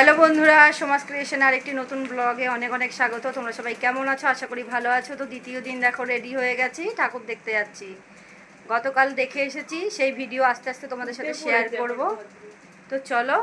Hello বন্ধুরা সমাজ creation আর একটি নতুন ব্লগে অনেক অনেক স্বাগত। তোমরা সবাই কেমন আছো? আশা করি ভালো আছো। তো দ্বিতীয় দিন দেখো রেডি হয়ে গেছি ঠাকুর দেখতে যাচ্ছি। গতকাল দেখে এসেছি সেই ভিডিও আস্তে আস্তে তোমাদের সাথে শেয়ার করব। তো চলো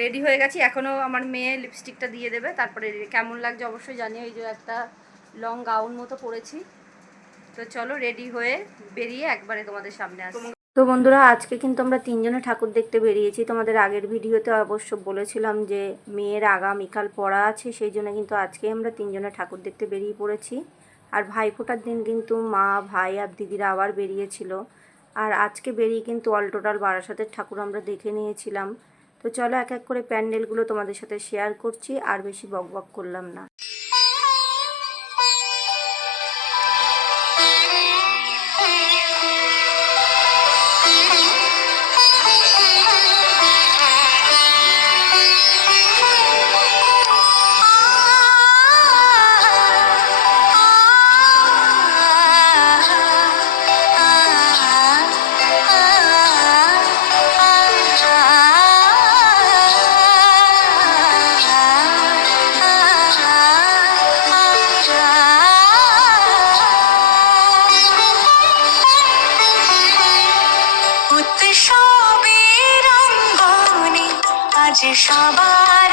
রেডি হয়ে গেছি। এখনও আমার মেয়ে লিপস্টিকটা দিয়ে দেবে তারপরে কেমন লাগছে অবশ্যই জানিও। এই যে একটা লং গাউন মতো পরেছি। তো চলো রেডি হয়ে বেরিয়ে একবারে তোমাদের সামনে আসি তো বন্ধুরা, আজকে কিন্তু আমরা তিনজনে ঠাকুর দেখতে বেরিয়েছি। তোমাদের আগের ভিডিওতে অবশ্য বলেছিলাম যে মেয়ের আগামীকাল পড়া আছে, সেই জন্য কিন্তু আজকে আমরা তিনজনে ঠাকুর দেখতে বেরিয়ে পড়েছি। আর ভাইফোঁটার দিন কিন্তু মা, ভাই আর দিদিরা আবার বেরিয়েছিল। আর আজকে বেরিয়ে কিন্তু অল টোটাল বারাসাতের ঠাকুর আমরা দেখে নিয়েছিলাম। তো চলো এক এক করে প্যান্ডেলগুলো তোমাদের সাথে শেয়ার করছি, আর বেশি বক বক করলাম না। উৎসবের রঙ্গনে আজ সবার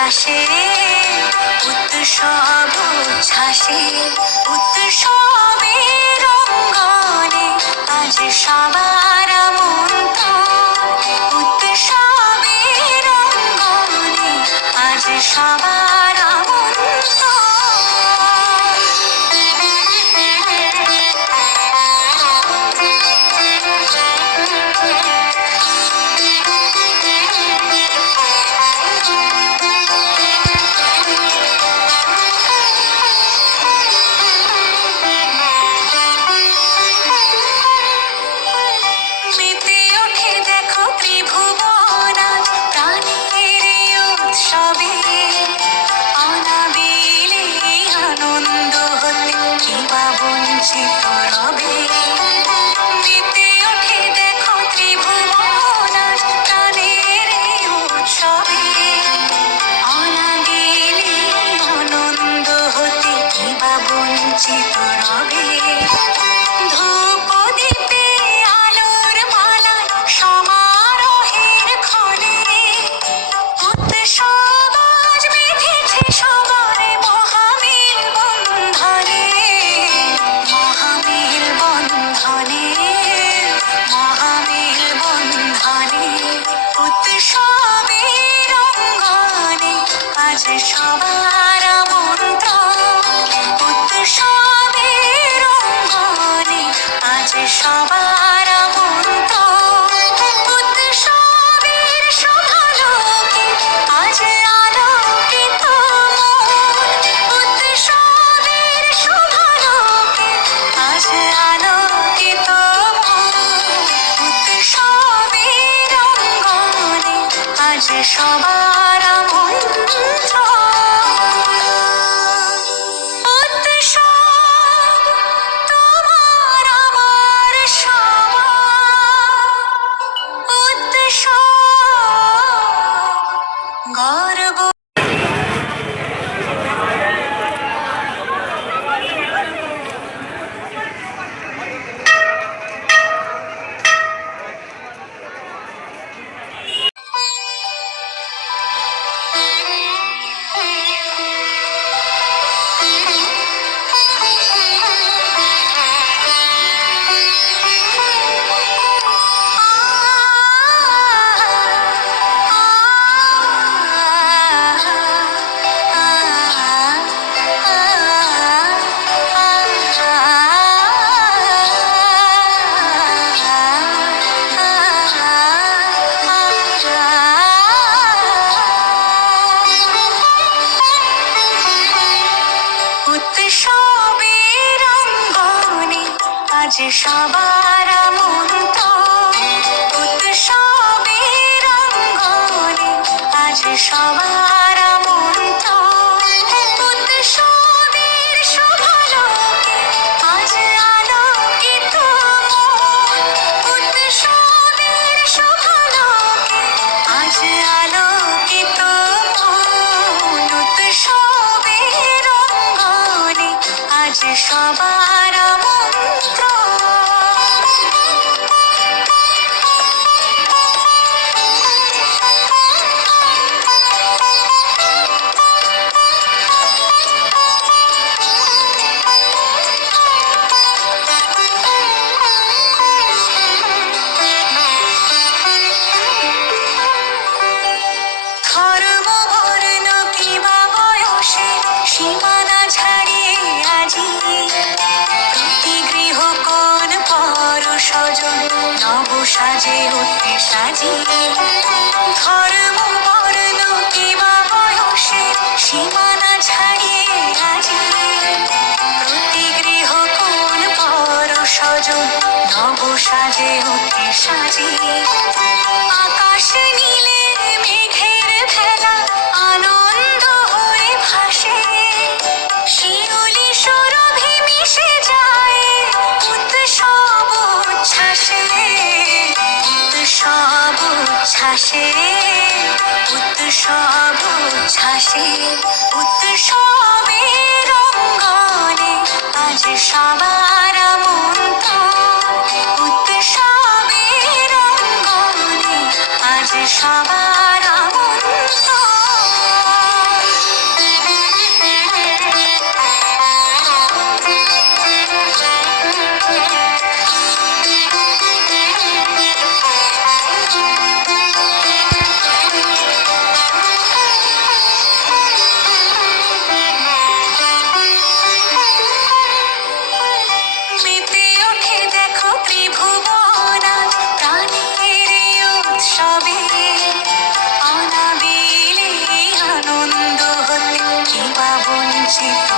উচ্ছ্বাসে উৎসব উচ্ছ্বাসে উৎসবের রঙ্গনে আজ সবার মন্ত উৎসবের রঙ্গনে আজ সবার जीतना भी আজ সবার মন্ত উৎসবের অঙ্গনে আজ সবার মন্ত উৎসবের শুভালোকে আজ আলোকিত। উৎসবের শুভালোকে আজ আলোকিত। উৎসবের অঙ্গনে আজ সবার স্বজন নব সাজে। উঠে সাজিয়ে ধর্ম বর্ণ কিবা বয়সে সীমানা ছাড়িয়ে আজি প্রতি সাজিয়ে উচ্ছ্বাসে উৎসবের রঙ্গনে আজ সবার sleep.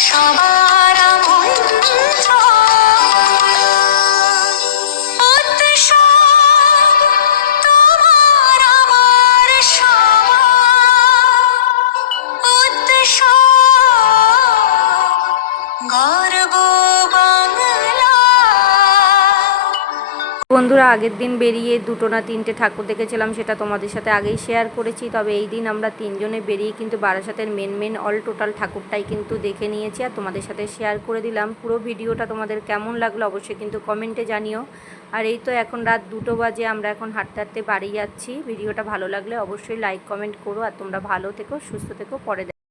আজ বন্ধুরা, আগের দিন বেরিয়ে দুটো না তিনটে ঠাকুর দেখেছিলাম, সেটা তোমাদের সাথে আগেই শেয়ার করেছি। তবে এই দিন আমরা তিনজনে বেরিয়ে কিন্তু বারাসাতের মেন মেন অল টোটাল ঠাকুরটাই কিন্তু দেখে নিয়েছি আর তোমাদের সাথে শেয়ার করে দিলাম। পুরো ভিডিওটা তোমাদের কেমন লাগল অবশ্যই কিন্তু কমেন্টে জানিও। আর এই তো এখন রাত দুটো বাজে, আমরা এখন হাঁটতে হাঁটতে বাড়ি যাচ্ছি। ভিডিওটা ভালো লাগলে অবশ্যই লাইক কমেন্ট করো। আর তোমরা ভালো থেকো, সুস্থ থেকো পরে